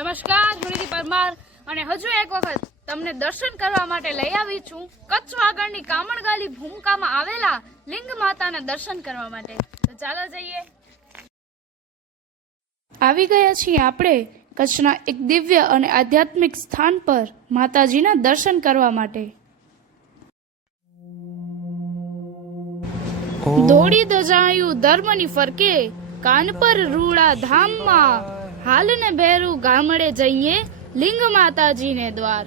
નમસ્કાર, હું નિધિ પરમાર અને હજુ એક વખત તમને દર્શન કરવા માટે લઈ આવી છું કચ્છ આગળની કામણગાલી ભૂમિકામાં આવેલા લિંગ માતાના દર્શન કરવા માટે. તો ચાલો જઈએ. આવી ગયા છીએ આપણે કચ્છના એક દિવ્ય અને આધ્યાત્મિક સ્થાન પર માતાજીના દર્શન કરવા માટે. દોડી દજાયું ધર્મની ફરકે, કાન પર રૂડા ધામમાં, હાલ ને ભેરું ગામડે જઈએ લિંગ માતાજીને દ્વાર.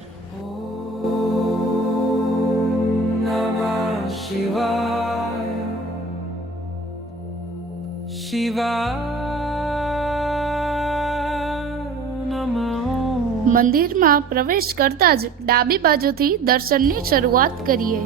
મંદિરમાં પ્રવેશ કરતા જ ડાબી બાજુથી દર્શનની શરૂઆત કરીએ.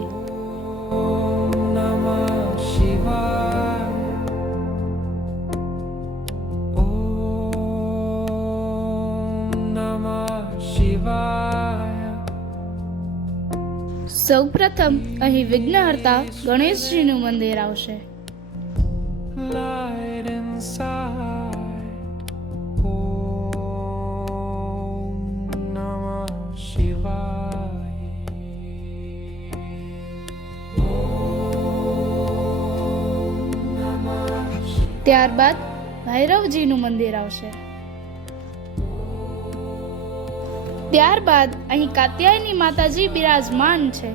સૌપ્રથમ અહીં વિઘ્નહર્તા ગણેશજીનું મંદિર આવશે. ત્યારબાદ ભૈરવજીનું મંદિર આવશે. ત્યારબાદ અહીં કાત્યાયની માતાજી બિરાજમાન છે.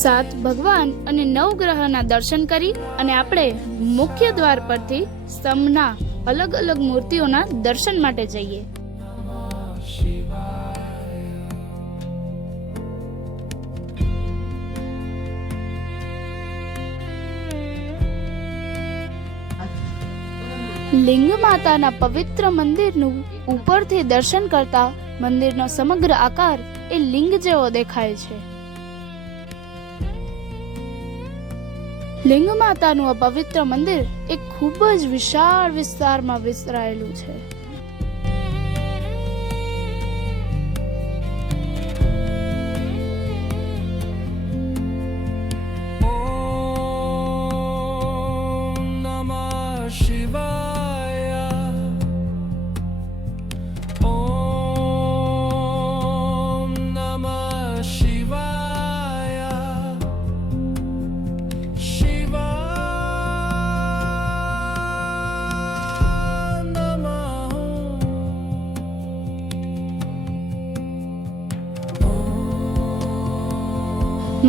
સાત ભગવાન અને નવગ્રહના દર્શન કરી અને આપણે મુખ્ય દ્વાર પરથી સ્તંભના અલગ અલગ મૂર્તિઓના દર્શન માટે જઈએ. લિંગ માતાના પવિત્ર મંદિરનું ઉપરથી દર્શન કરતા મંદિરનો સમગ્ર આકાર એ લિંગ જેવો દેખાય છે. લિંગ માતાનું આ પવિત્ર મંદિર એક ખૂબ જ વિશાળ વિસ્તારમાં વિસ્તરાયેલું છે.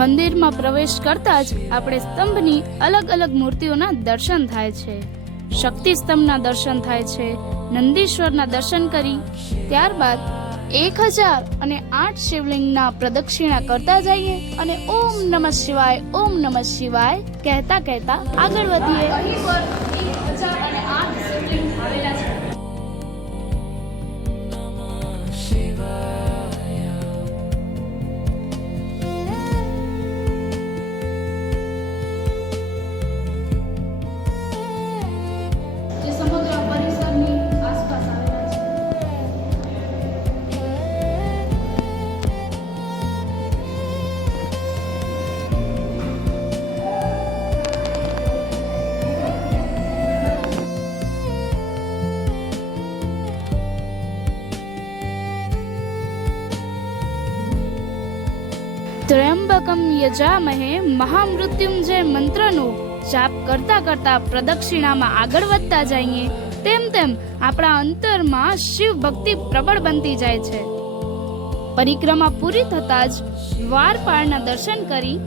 મંદિરમાં પ્રવેશ કરતા જ આપણે સ્તંભની અલગ અલગ મૂર્તિઓના દર્શન થાય છે. શક્તિ સ્તંભના દર્શન થાય છે. નંદીશ્વરના દર્શન કરી ત્યારબાદ 1008 શિવલિંગના પ્રદક્ષિણા કરતા જઈએ અને ઓમ નમઃ શિવાય, ઓમ નમઃ શિવાય કહેતા કહેતા આગળ વધીએ. અહીં પર 1008 શિવલિંગ આવેલા છે. ત્ર્યંબકમ યજામહે મહામૃત્યુંજય મંત્રનો જાપ કરતા કરતા પ્રદક્ષિણામાં આગળ વધતા જઈએ તેમ તેમ આપણા અંતરમાં શિવ ભક્તિ પ્રબળ બનતી જાય છે. પરિક્રમા પૂરી થતા જ દ્વારપાળના દર્શન કરી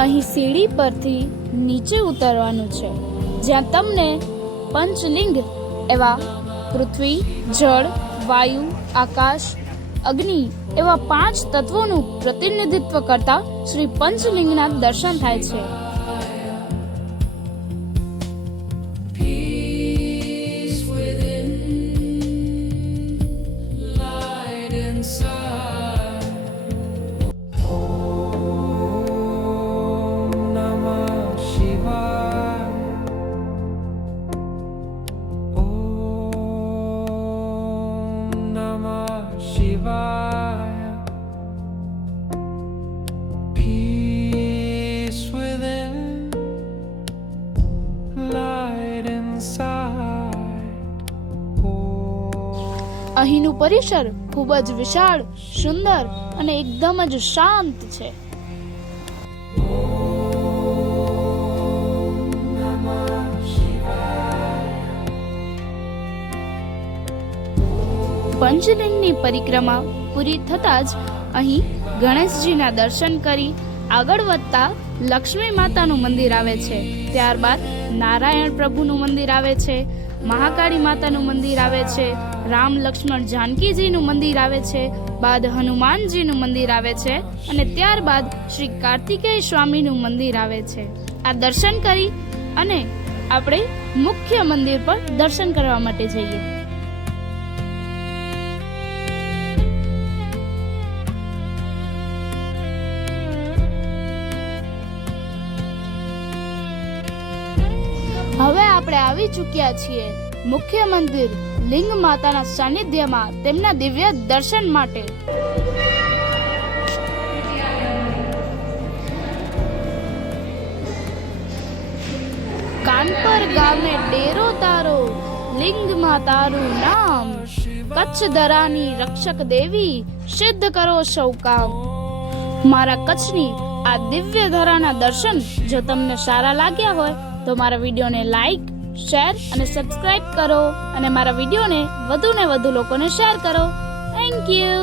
અહીં સીડી પરથી નીચે ઉતરવાનું છે, જ્યાં તમને પંચલિંગ એવા પૃથ્વી, જળ, વાયુ, આકાશ, અગ્નિ એવા 5 તત્વોનું પ્રતિનિધિત્વ કરતા શ્રી પંચલિંગના દર્શન થાય છે. પરિસર ખૂબ જ વિશાળ, સુંદર અને એકદમ જ શાંત છે. પંચલિંગની પરિક્રમા પૂરી થતાં જ અહીં ગણેશજીના દર્શન કરી આગળ વધતા લક્ષ્મી માતાનું મંદિર આવે છે. ત્યારબાદ નારાયણ પ્રભુનું મંદિર આવે છે, મહાકાળી માતાનું મંદિર આવે છે, રામ લક્ષ્મણ જાનકીજીનું મંદિર આવે છે, બાદ હનુમાનજીનું મંદિર આવે છે અને ત્યારબાદ શ્રી કાર્તિકેય સ્વામીનું મંદિર આવે છે. આ દર્શન કરી અને આપણે મુખ્ય મંદિર પર દર્શન કરવા માટે જઈએ. હવે આપણે આવી ચૂક્યા છીએ મુખ્ય મંદિર લિંગ માતાના સાનિધ્યમાં તેમના દિવ્ય દર્શન માટે. કાનપર ગામે ડેરો તારો, લિંગમાં તારું નામ, કચ્છ ધરાની રક્ષક દેવી, સિદ્ધ કરો સૌ કામ. મારા કચ્છની આ દિવ્ય ધરાના દર્શન જો તમને સારા લાગ્યા હોય તો મારા વિડીયોને લાઈક, શેર અને સબસ્ક્રાઇબ કરો અને મારા વિડીયોને વધુ ને વધુ લોકોને શેર કરો. Thank you.